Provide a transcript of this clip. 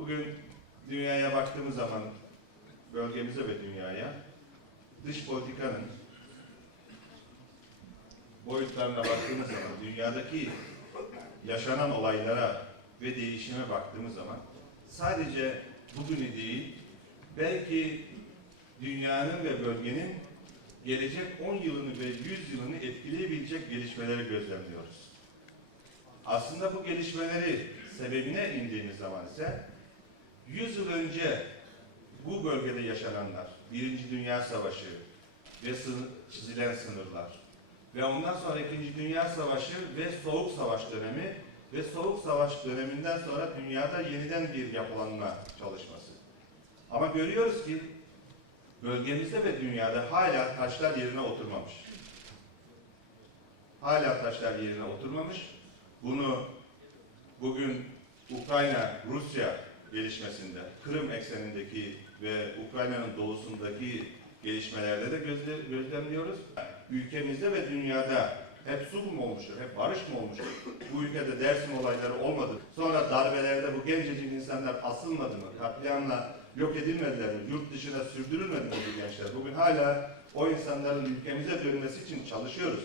Bugün dünyaya baktığımız zaman, bölgemize ve dünyaya, dış politikanın boyutlarına baktığımız zaman, dünyadaki yaşanan olaylara ve değişime baktığımız zaman, sadece bugünü değil, belki dünyanın ve bölgenin gelecek 10 yılını ve 100 yılını etkileyebilecek gelişmeleri gözlemliyoruz. Aslında bu gelişmeleri sebebine indiğimiz zaman ise 100 yıl önce bu bölgede yaşananlar, Birinci Dünya Savaşı ve çizilen sınırlar ve ondan sonra İkinci Dünya Savaşı ve Soğuk Savaş dönemi ve Soğuk Savaş döneminden sonra dünyada yeniden bir yapılanma çalışması. Ama görüyoruz ki bölgemizde ve dünyada hala taşlar yerine oturmamış. Hala taşlar yerine oturmamış. Bunu bugün Ukrayna-Rusya gelişmesinde, Kırım eksenindeki ve Ukrayna'nın doğusundaki gelişmelerde de gözlemliyoruz. Ülkemizde ve dünyada hep sulh mu olmuştur, hep barış mı olmuştur? Bu ülkede Dersim olayları olmadı. Sonra darbelerde bu gencecik insanlar asılmadı mı? Katliamla yok edilmediler mi? Yurt dışına sürdürülmedi mi bu gençler? Bugün hala o insanların ülkemize dönmesi için çalışıyoruz.